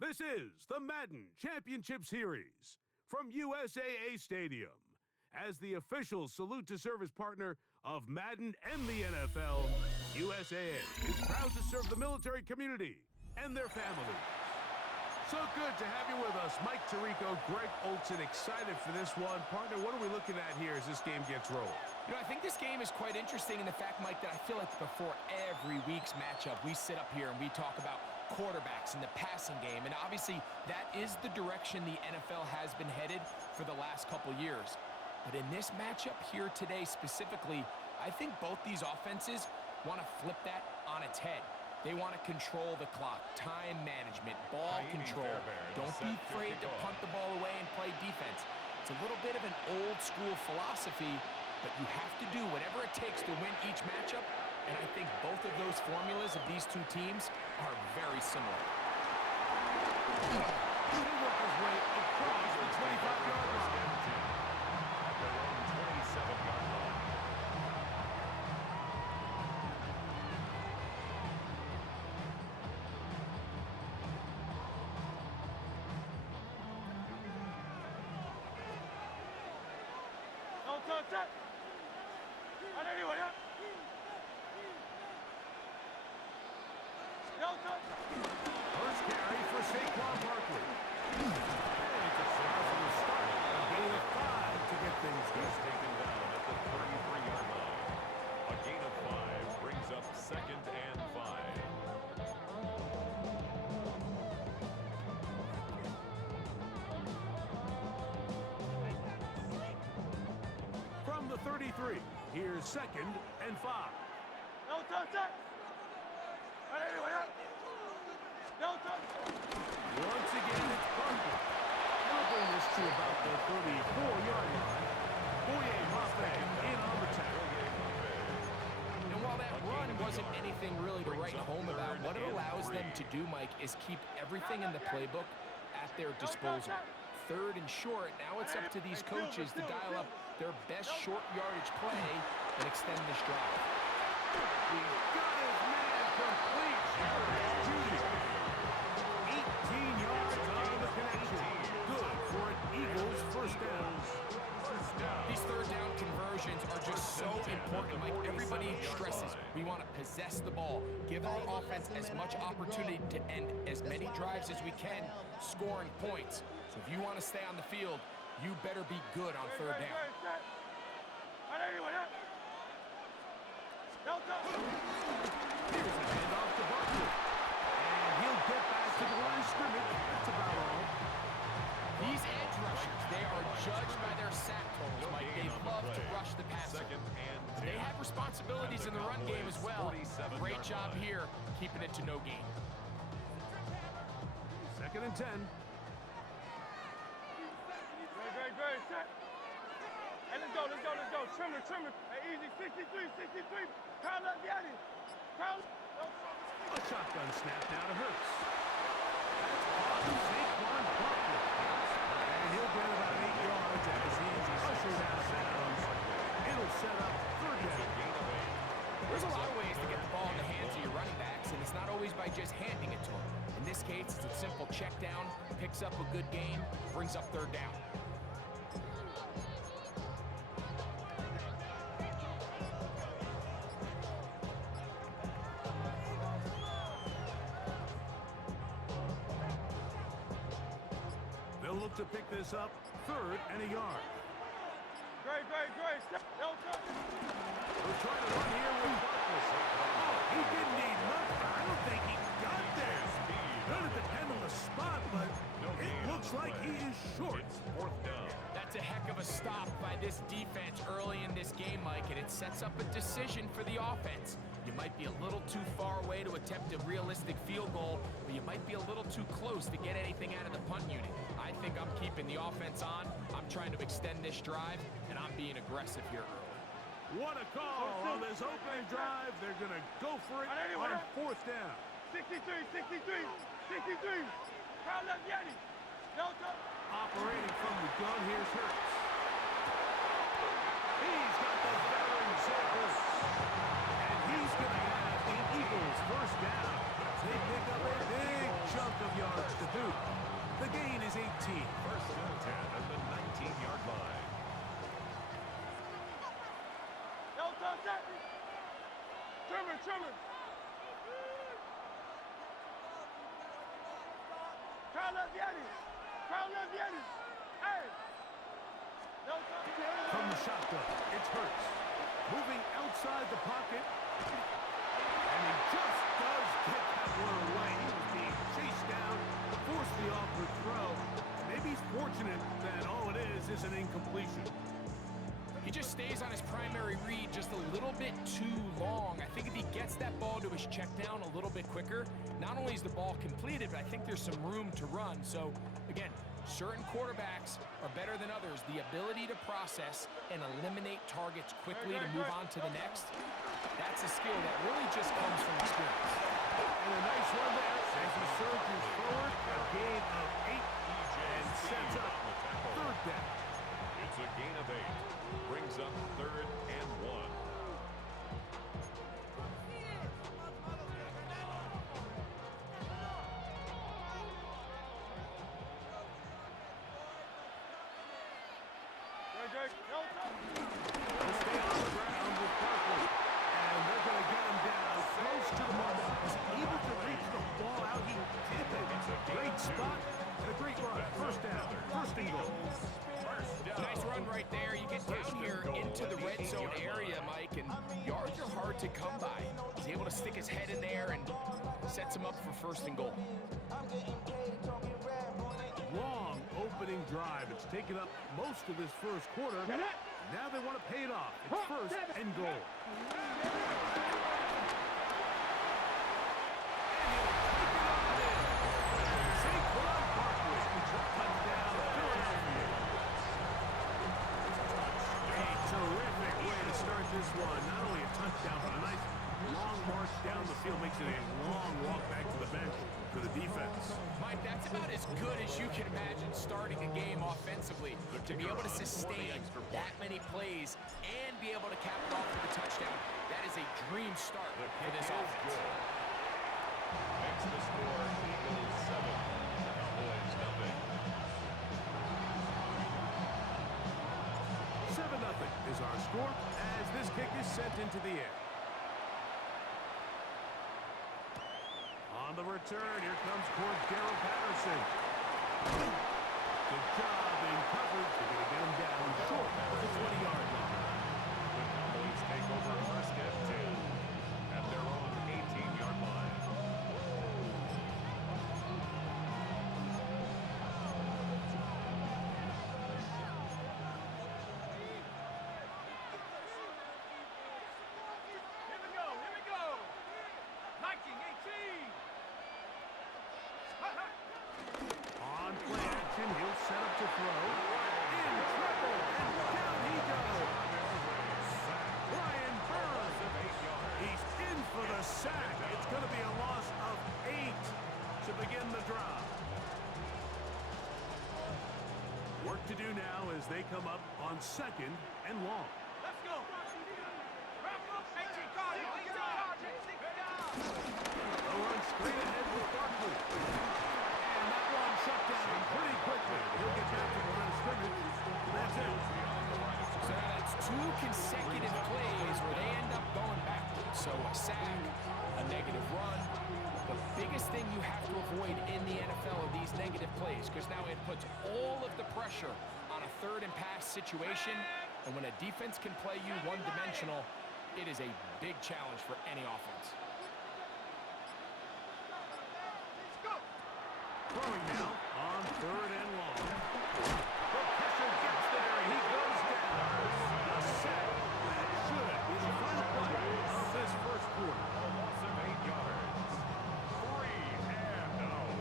This is the Madden Championship Series from USAA Stadium. As the official salute-to-service partner of Madden and the NFL, USAA is proud to serve the military community and their families. So good to have you with us. Mike Tirico, Greg Olson, excited for this one. Partner, what are we looking at here as this game gets rolling? You know, I think this game is quite interesting in the fact, Mike, that I feel like before every week's matchup, we sit up here and we talk about quarterbacks and the passing game. And obviously, that is the direction the NFL has been headed for the last couple years. But in this matchup here today specifically, I think both these offenses want to flip that on its head. They want to control the clock, time management, ball control. Don't be afraid to punt the ball away and play defense. It's a little bit of an old school philosophy, but you have to do whatever it takes to win each matchup, and I think both of those formulas of these two teams are very similar. He worked his way across the 25-yard line. At their own 27-yard line. First carry for Saquon Barkley. And it's a successful start. A gain of 5 to get things He's going. taken down at the 33-yard line. A gain of 5 brings up 2nd and 5. From the 33, here's 2nd and 5. No touch it! No touch! Once again, it's Barkley. He'll bring this to about the 34-yard line. Boye Mafe in on the tackle. And while that run wasn't anything really to write home about, what it allows them to do, Mike, is keep everything in the playbook at their disposal. 3rd and short, now it's up to these coaches to dial up their best short yardage play and extend this drive. He's got his man complete. That's Judy. 18 yards on the connection. Good for an Eagles first down. These 3rd down conversions are just so important, Mike. Everybody stresses we want to possess the ball, give our offense as much opportunity to end as many drives as we can, scoring points. So if you want to stay on the field, you better be good on 3rd down. Here's a handoff to Barkley. And he'll get back to the line of scrimmage. That's about all. These edge rushers, they are judged by their sack totals, Mike. They love to rush the passer. 2nd and 10. They have responsibilities in the run game as well. Great job here, keeping it to no gain. 2nd and 10. Great, set. Hey, let's go. Trimmer. Hey, easy, 63. Pound up, Yanni. Pound. A shotgun snap now to Hurts. That's Saquon Barkley. And he'll get about 8 yards as he's ushered out of bounds. It'll set up 3rd down. There's a lot of ways to get the ball in the hands of your running backs, and it's not always by just handing it to them. In this case, it's a simple check down, picks up a good gain, brings up 3rd down. They'll look to pick this up 3rd and a yard. Great. No touch. We're trying to run here with Barkley. Oh, he didn't need nothing. I don't think he got there. Gonna depend on the spot, but it looks like he is short. It's 4th down. That's a heck of a stop by this defense early in this game, Mike, and it sets up a decision for the offense. You might be a little too far away to attempt a realistic field goal, but you might be a little too close to get anything out of the punt unit. I think I'm keeping the offense on. I'm trying to extend this drive, and I'm being aggressive here early. What a call on this opening drive. They're going to go for it on 4th down. 63. Pound up, Yanni. No touch. Operating from the gun, here's Hurts. He's got the veteran circles. And he's going to have the Eagles first down. They pick up a big chunk of yards to boot. trimmer. Crowd left Yeti. Crowd left Yeti. Hey. No time. From the shotgun, it's Hurts. Moving outside the pocket. And he just does get that one away. He was being chased down, forced the awkward throw. Maybe he's fortunate that all it is an incompletion. He just stays on his primary read just a little bit too long. I think if he gets that ball to his check down a little bit quicker, not only is the ball completed, but I think there's some room to run. So, again, certain quarterbacks are better than others. The ability to process and eliminate targets quickly to move on to the next, that's a skill that really just comes from experience. And a nice run there as he surges forward, a gain of 8, and sets up third down. It's a gain of 8. Brings up 3rd and 1. They'll stay on the ground with Barkley. And they're going to get him down close to the mark. He's able to reach the ball out. He did it. Great spot and a great run. First down. First and goal. Nice run right there. You get down here into the red zone area, Mike, and yards are hard to come by. He's able to stick his head in there and sets him up for first and goal. Long opening drive. It's taken up most of this first quarter. Now they want to pay it off. It's first and goal. This one, not only a touchdown, but a nice long march down the field, makes it a long walk back to the bench for the defense. Mike, that's about as good as you can imagine starting a game offensively. To be able to sustain that many plays and be able to cap it off with a touchdown, that is a dream start for this offense. Makes the score Eagles 7, Cowboys nothing. 7-0 is our score as this kick is sent into the air. On the return, here comes Cordero Patterson. Good job in coverage. They're going to get him down short of the 20-yard line. The Cowboys take over first and 10 at their own 18-yard line. On play action, he'll set up to throw. In trouble, and down he goes. Brian Burns. He's in for the sack. It's going to be a loss of 8 to begin the drive. Work to do now as they come up on 2nd and long. Let's go. They'll run straight ahead with Barkley. And that one shut down pretty quickly. He'll get back to the line of scrimmage. That's it. So that's 2 consecutive plays where they end up going backwards. So a sack, a negative run. The biggest thing you have to avoid in the NFL are these negative plays, because now it puts all of the pressure on a 3rd and pass situation. And when a defense can play you one-dimensional, it is a big challenge for any offense. Throwing now on 3rd and long. The pressure gets there. He goes down. A sack. That should be the final play of this first quarter. A loss of 8 yards. 3 and out.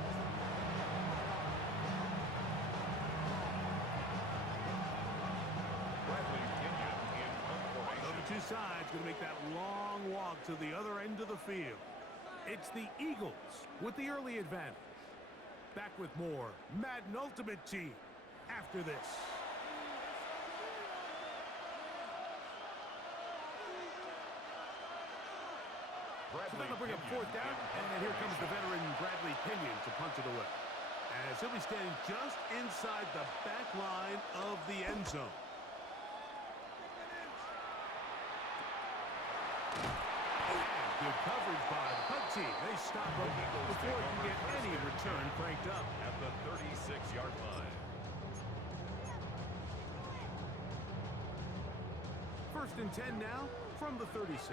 Bradley Kenyon in punt So formation. the two sides going to make that long walk to the other end of the field. It's the Eagles with the early advantage. Back with more Madden Ultimate Team after this. So then they'll bring up 4th down, and here comes the veteran Bradley Kenyon to punt it away. As he'll be standing just inside the back line of the end zone. And good coverage by the punt team. They stop him before he can get any return cranked up. At the 36-yard line. First and 10 now from the 36.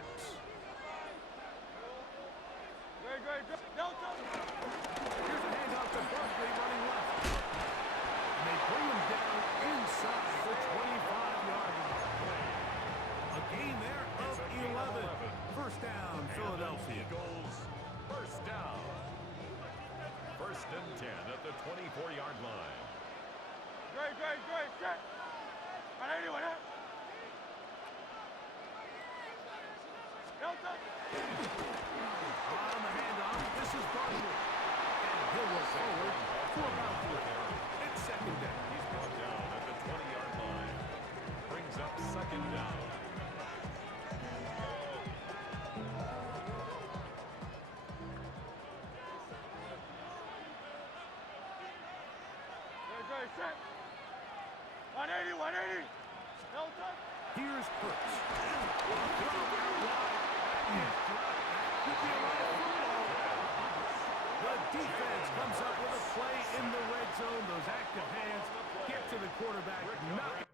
Great. Delta. Here's a handoff to Barkley running left. And they bring him down inside the 25-yard line. A gain there of 11. First down, Philadelphia. Eagles, first down. First and 10 at the 24-yard line. Great. Set. On 81, huh? Delta. On the handoff, this is Barkley. And he'll roll forward for about 3. It's second down. He's brought down at the 20-yard line. Brings up second down. Great. Set. 180. Delta. Here's Hurts. The defense comes up with a play in the red zone. Those active hands get to the quarterback. Knock it.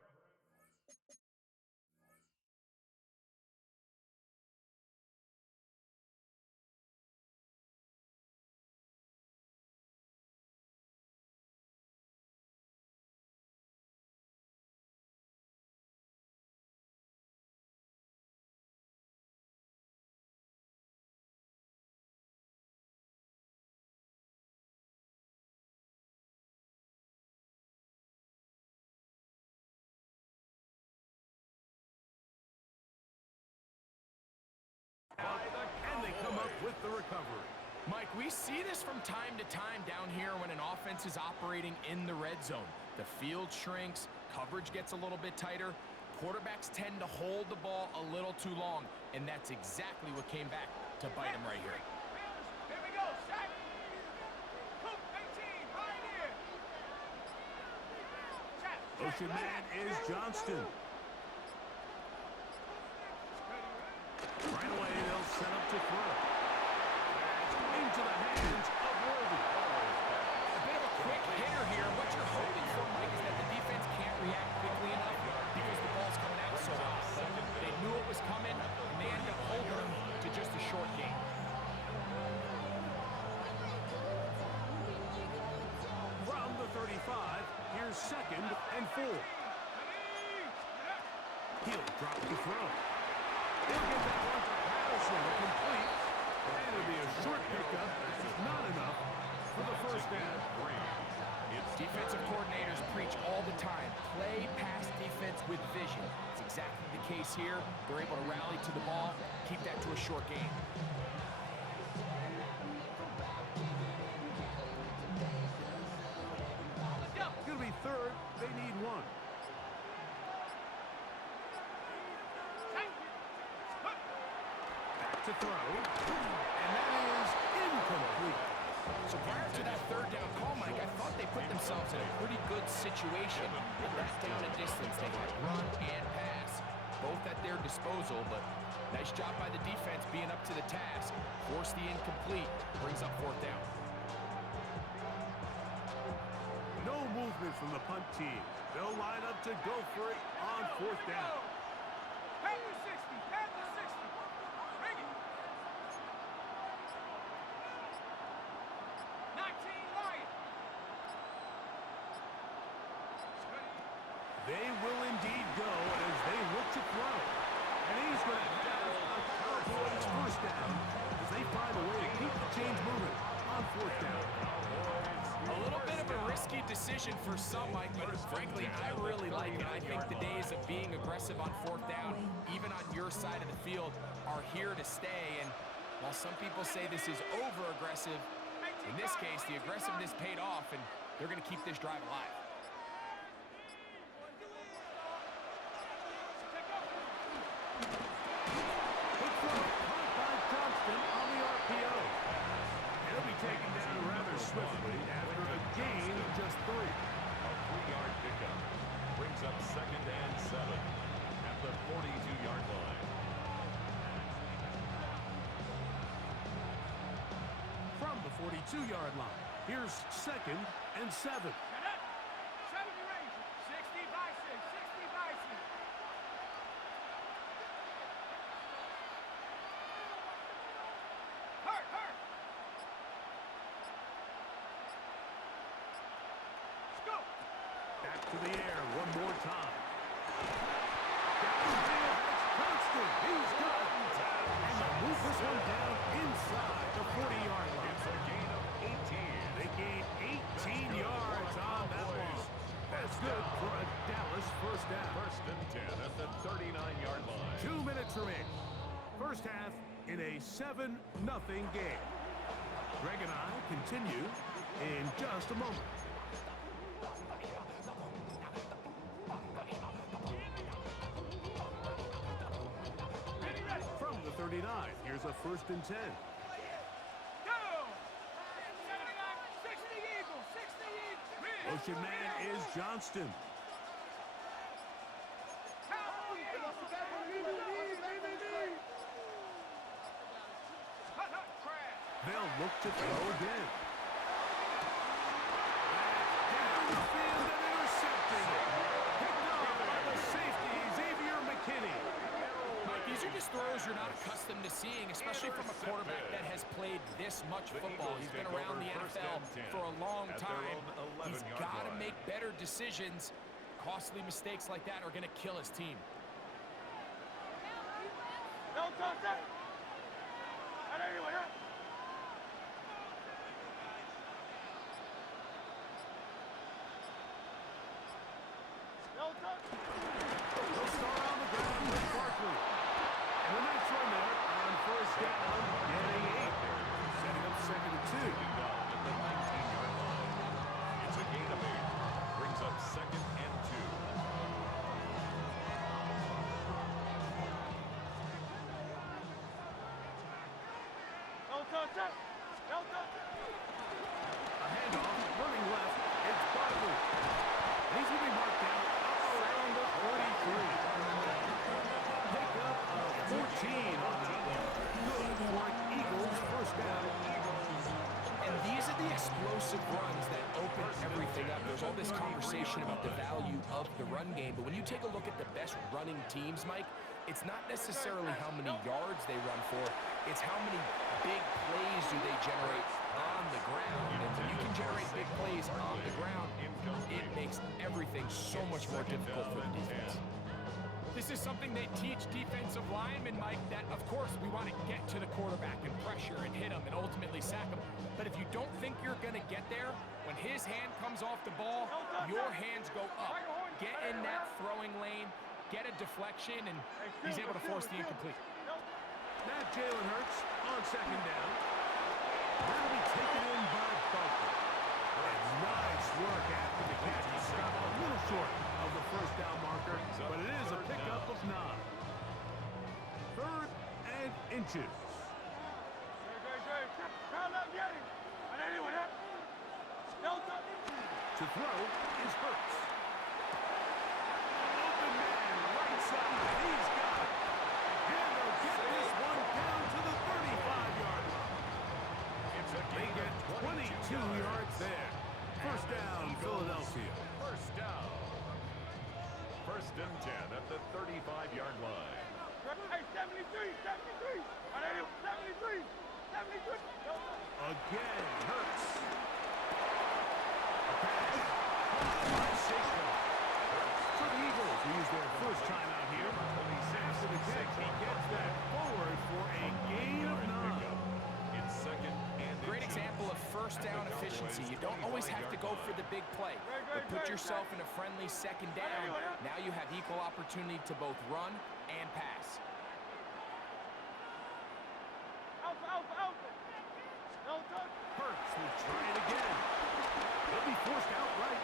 And they come up with the recovery. Mike, we see this from time to time down here when an offense is operating in the red zone. The field shrinks, coverage gets a little bit tighter, quarterbacks tend to hold the ball a little too long, and that's exactly what came back to bite him right here. Here we go. Set. Coop 18. Right here. Motion man is Johnston. Right away, they'll set up to throw. Into the hands of Worthy. A bit of a quick hitter here. What you're hoping for, Mike, is that the defense can't react quickly enough because the ball's coming out so hot. They knew it was coming, and they ended up holding him to just a short game. From the 35, here's second and 4. He'll drop the throw. He'll get that one to Patterson, complete. And it'll be a short pickup. Not enough for the first down. Defensive coordinators preach all the time. Play pass defense with vision. It's exactly the case here. They're able to rally to the ball, keep that to a short game. Going to be third. They need 1. To throw, and that is incomplete. So prior to that third down call, Mike, I thought they put themselves in a pretty good situation. With that down and distance, they had run and pass, both at their disposal, but nice job by the defense being up to the task. Force the incomplete, brings up fourth down. No movement from the punt team. They'll line up to go for it on fourth down. Panther 60. Panther 60. Bring it. 19 Lion. They will indeed go as they look to throw. And he's going to have a Cowboys first down as they find a way to keep the chains moving on fourth down. A little bit of a risky decision for some, Mike, but frankly, I really like it. I think the days of being aggressive on fourth down, even on your side of the field, are here to stay. And while some people say this is over-aggressive, in this case, the aggressiveness paid off, and they're going to keep this drive alive. Quick throw, caught by Johnston on the RPO. He'll be taken down rather swiftly after a gain of just 3. A 3-yard pickup brings up second and 7 at the 42-yard line. 32-yard line. Here's 2nd and 7. Back to the air one more time. Downfield, it's Constant. He's got it. And they move this one down inside the 40-yard line. It's a gain of 18. They gain 18 yards on that one. That's good for a Dallas first down. 1st and 10 at the 39-yard line. 2 minutes remaining. First half in a 7-0 game. Greg and I continue in just a moment. From the 39, here's a 1st and 10. Motion man is Johnston. They'll look to throw again. Down the field and intercepted. Picked off by the safety, Xavier McKinney. Mike, these are just throws you're not accustomed to seeing, especially from a quarterback that has played this much football. He's been around the NFL for a long time. He's got to make better decisions. Costly mistakes like that are going to kill his team. No touch that. And anyway, no touch. They'll start on the ground with Barkley. And a nice run there on 1st down, getting 8. Setting up 2nd and 2. At the 19-yard line. It's a gain of 8. Brings up 2nd and 2. No touch that. No touch. A handoff, running left, it's Barkley. He's going to be marked down up around the 43. Pickup of 14 on that one. Good for an Eagles first down. And these are the explosive runs that open everything up. There's all this conversation about the value of the run game, but when you take a look at the best running teams, Mike, it's not necessarily how many yards they run for, it's how many big plays do they generate on the ground. And when you can generate big plays on the ground, it makes everything so much more difficult for the defense. This is something they teach defensive linemen, Mike, that, of course, we want to get to the quarterback and pressure and hit him and ultimately sack him. But if you don't think you're going to get there, when his hand comes off the ball, your hands go up. Get in that throwing lane, get a deflection, and he's able to force the incomplete. Now Jalen Hurts on 2nd down. That'll be taken in by Barkley. And nice work after the catch. He stopped a little short of the 1st down marker, but it is a pickup of 9. 3rd and inches. To throw is Hurts. Open man, right side. He's got it. And they'll get this one down to the 35-yard line. They get 22 yards there. First down, Philadelphia. First down. 1st and 10 at the 35-yard line. Hey, 73, 73. 73, 73. Again, Hurts. A pass. By Saquon. For the Eagles, who use their first time out here. After the catch, he gets that forward for a gain of 9. It's 2nd and Great example of first down efficiency. You don't always have to go for the big play, but put yourself in a friendly 2nd down. Now you have equal opportunity to both run and pass. Hurts will try it again. He'll be forced outright.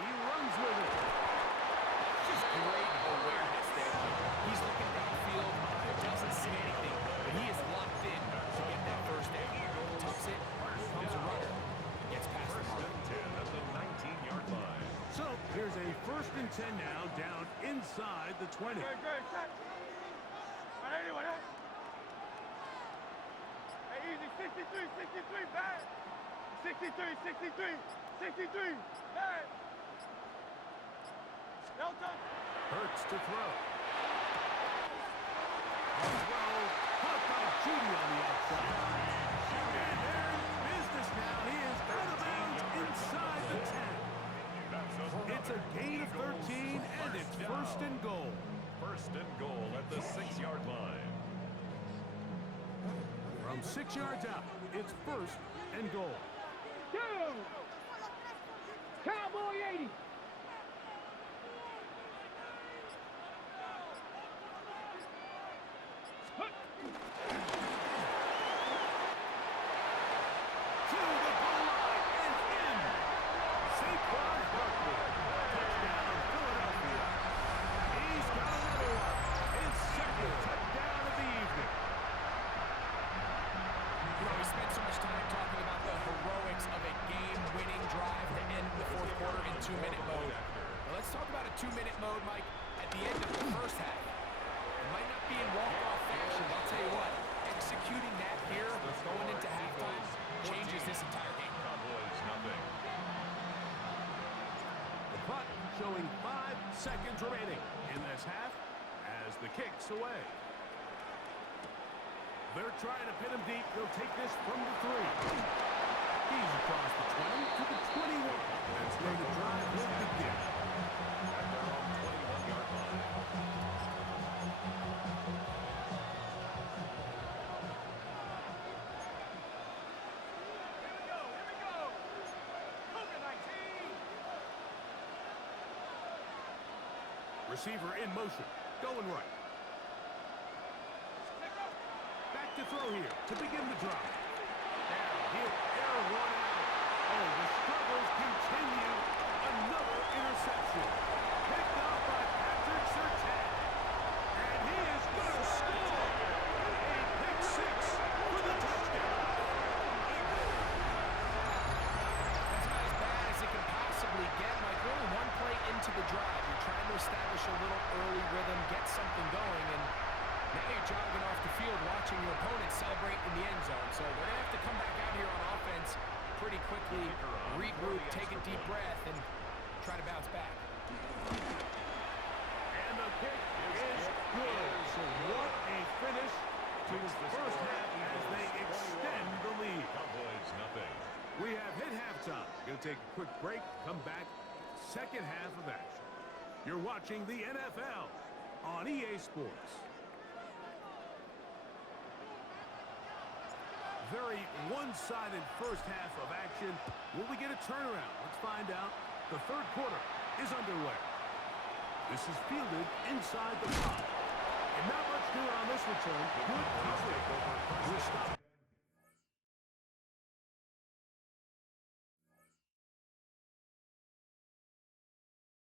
He runs with it. Just great awareness there. He's looking downfield, doesn't see anything, but he is locked in to get that first down. Tucks it, comes a runner, gets past the mark. 10 at the 19-yard line. So here's a 1st and 10 now, down inside the 20. Hey, easy, 63, 63, back. 63, 63, 63. Hey. Delta. Hurts to throw. The throw caught by Judy on the outside. And there's business now. He is out of bounds inside the 10. It's a gain of 13, and it's first and goal. First and goal at the 6-yard line. From 6 yards out, it's first and goal. Cowboy 80. Two-minute mode. Now let's talk about a two-minute mode, Mike, at the end of the first half. It might not be in walk-off fashion, but I'll tell you what, executing that here, going into halftime, changes this entire game. Cowboys, nothing. The punt showing 5 seconds remaining in this half as the kick's away. They're trying to pin him deep. They'll take this from the 3. He's across the 20 to the 21. That's where the drive will begin. At their own 21-yard line. Here we go. Cougar 19. Receiver in motion. Going right. Back to throw here to begin the drive. Now he'll air one out. Oh, the struggles continue. Another interception. Picked up by Patrick Surtain. And he is going to score. A pick 6 for the touchdown. That's about as bad as it can possibly get. Like, we're only one play into the drive. You're trying to establish a little early rhythm, get something going, and now you're jogging off the field watching your opponent celebrate in the end zone. So they're going to have to come back out here on offense pretty quickly, regroup, take a deep breath, and try to bounce back. And the kick is good. So what a finish to the first half as they extend the lead. Cowboys, nothing. We have hit halftime. Going to take a quick break, come back, second half of action. You're watching the NFL on EA Sports. Very one-sided first half of action. Will we get a turnaround? Let's find out. The third quarter is underway. This is fielded inside the 5. And not much doing on this return. Good coverage. We'll stop.